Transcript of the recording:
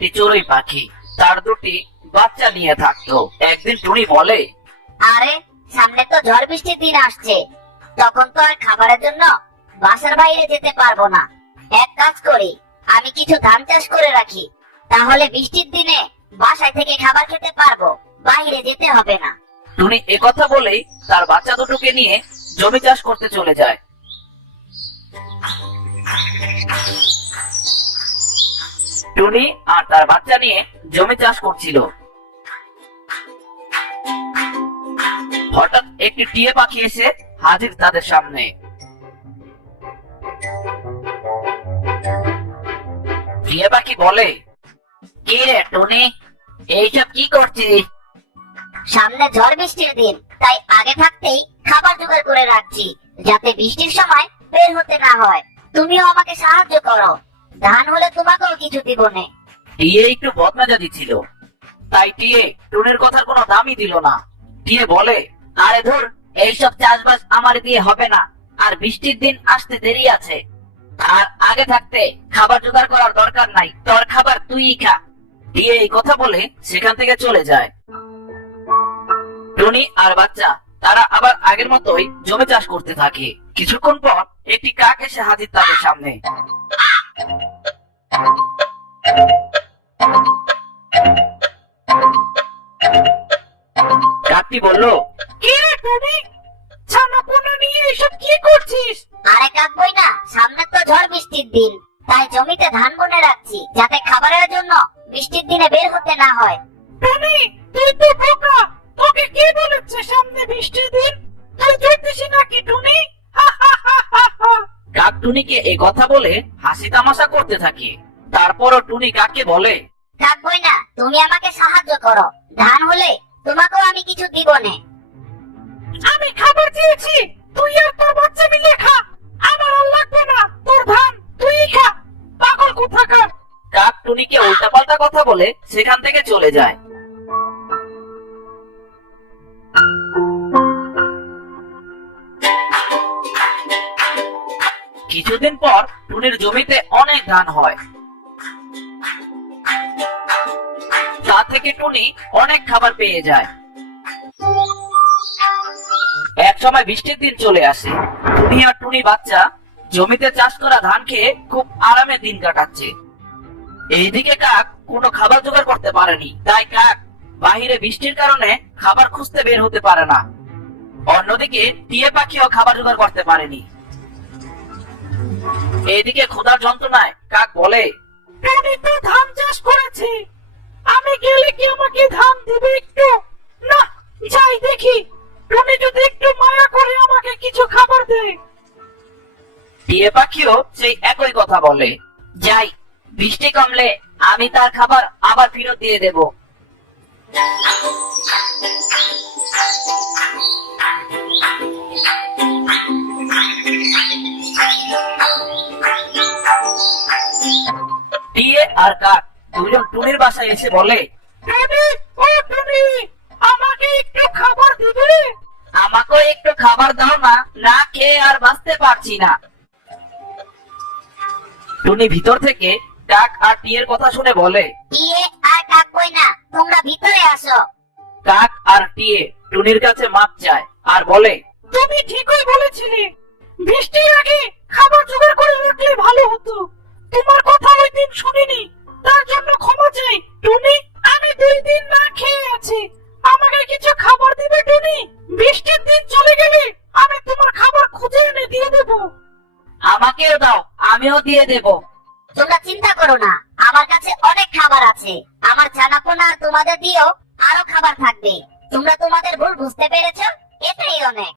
একটি চড়ুই পাখি তার দুটি বাচ্চা নিয়ে থাকতো। একদিন টুনি বলে, আরে সামনে তো ঝড় বৃষ্টির দিন আসছে, তখন তো আর খাবারের জন্য বাসার বাইরে যেতে পারবো না। এক কাজ করি, আমি কিছু ধান চাষ করে রাখি, তাহলে বৃষ্টির দিনে বাসায় থেকে খাবার খেতে পারবো, বাইরে যেতে হবে না। টুনি একথা বলেই তার বাচ্চা দুটোকে নিয়ে জমি চাষ করতে চলে যায়। টুনি আর তার বাচ্চা নিয়ে জমি চাষ করছিল। হঠাৎ একটি টিয়া পাখি এসে হাজির তাদের সামনে। টিয়া পাখি বলে, কি রে টুনি, এইসব কি করছিস? সামনে ঝড় বৃষ্টির দিন, তাই আগে থাকতেই খাবার জোগাড় করে রাখছি, যাতে বৃষ্টির সময় বের হতে না হয়। তুমিও আমাকে সাহায্য করো, ধান হলে তোমাকেও কিছু দিব নে। টিয়ে একটু বদমেজাজি ছিল, তাই টিয়ে টুনির কথার কোনো দামই দিল না। টিয়ে বলে, আরে ধুর, এইসব চাষবাস আমার দিয়ে হবে না, আর বৃষ্টির দিন আসতে দেরি আছে, আর আগে থাকতে খাবার জোগাড় করার দরকার নাই, তোর খাবার তুইই খা। টিয়ে এই কথা বলে সেখান থেকে চলে যায়। টুনি আর বাচ্চা তারা আবার আগের মতোই জমি চাষ করতে থাকে। কিছুক্ষণ পর একটি কাক এসে হাজির তাদের সামনে। কাকটি বলল, কি রে টুনি, ছানাপোনা নিয়ে এসব কি করছিস? আরে কাকবই না, সামনে তো ঝড় বৃষ্টির দিন, তাই জমিতে ধান বুনে রাখছি, যাতে খাবারের জন্য বৃষ্টির দিনে বের হতে না হয়। টুনি, তুই তো বোকা, তোকে কে বলেছে সামনে বৃষ্টির দিন? তুই জ্যোতিষী নাকি টুনি? কাক টুনিকে এই কথা বলে হাসি তামাশা করতে থাকে। তারপরও টুনি কাককে বলে, কাকবই না, তুমি আমাকে সাহায্য করো, ধান হলে তোমাকেও আমি কিছু দিব নে। আমি খাবার চেয়েছি, তুই আর তোর বাচ্চা মিলে খা, আমার আর লাগবে না তোর ধান, তুই খা, পাগল কোথাকার। কাক টুনিকে উল্টাপাল্টা কথা বলে সেখান থেকে চলে যায়। কিছুদিন পর টুনির জমিতে অনেক ধান হয়। তা থেকে টুনি অনেক খাবার পেয়ে যায়। এক সময় বৃষ্টির দিন চলে আসে। টুনি আর টুনি বাচ্চা জমিতে চাষ করা ধান খেয়ে খুব আরামে দিন কাটাচ্ছে। এইদিকে কাক কোনো খাবার জোগাড় করতে পারেনি, তাই কাক বাহিরে বৃষ্টির কারণে খাবার খুঁজতে বের হতে পারে না। অন্যদিকে টিয়ে পাখিও খাবার জোগাড় করতে পারেনি। এইদিকে ক্ষুধার যন্ত্রণায় কাক বলে, টুনি তো ধান চাষ করেছে, আমি গেলে কি আমাকে ধান দিবে একটু? না, যাই দেখি, টুনি যদি একটু মায়া করে আমাকে কিছু খাবার দেয়। টিয়ে পাখিও সেই একই কথা বলে, যাই, বৃষ্টি কমলে আমি তার খাবার আবার ফেরত দিয়ে দেব। টিয়ে আর কাক দুজন টুনির বাসায় এসে বলে, টুনি, ও টুনি, আমাকে একটু খাবার দিবে? আমাকে একটু খাবার দাও না, না খেয়ে আর বাঁচতে পারছি না। টুনি ভিতর থেকে কাক আর টিয়ের কথা শুনে বলে, টিয়ে আর কাকবই না, তোমরা ভিতরে আসো। কাক আর টিয়ে টুনির কাছে মাপ চায় আর বলে, তুমি ঠিকই বলেছিলে, বৃষ্টির আগে খাবার জোগাড় করে রাখলে ভালো হতো, তোমার কথা ওই দিন শুনিনি, তার জন্য ক্ষমা চাই। টুনি, আমি 2 দিন না খেয়ে আছি, আমাকে কিছু খাবার দিবে টুনি? বৃষ্টির দিন চলে গেলে আমি তোমার খাবার খুঁজে এনে দিয়ে দেব। আমাকেও দাও, আমিও দিয়ে দেব। তোমরা চিন্তা করো না, আমার কাছে অনেক খাবার আছে, আমার ছানাপোনা আর তোমাদের দিয়েও আরো খাবার থাকবে। তোমরা তোমাদের ভুল বুঝতে পেরেছো, এটাই অনেক।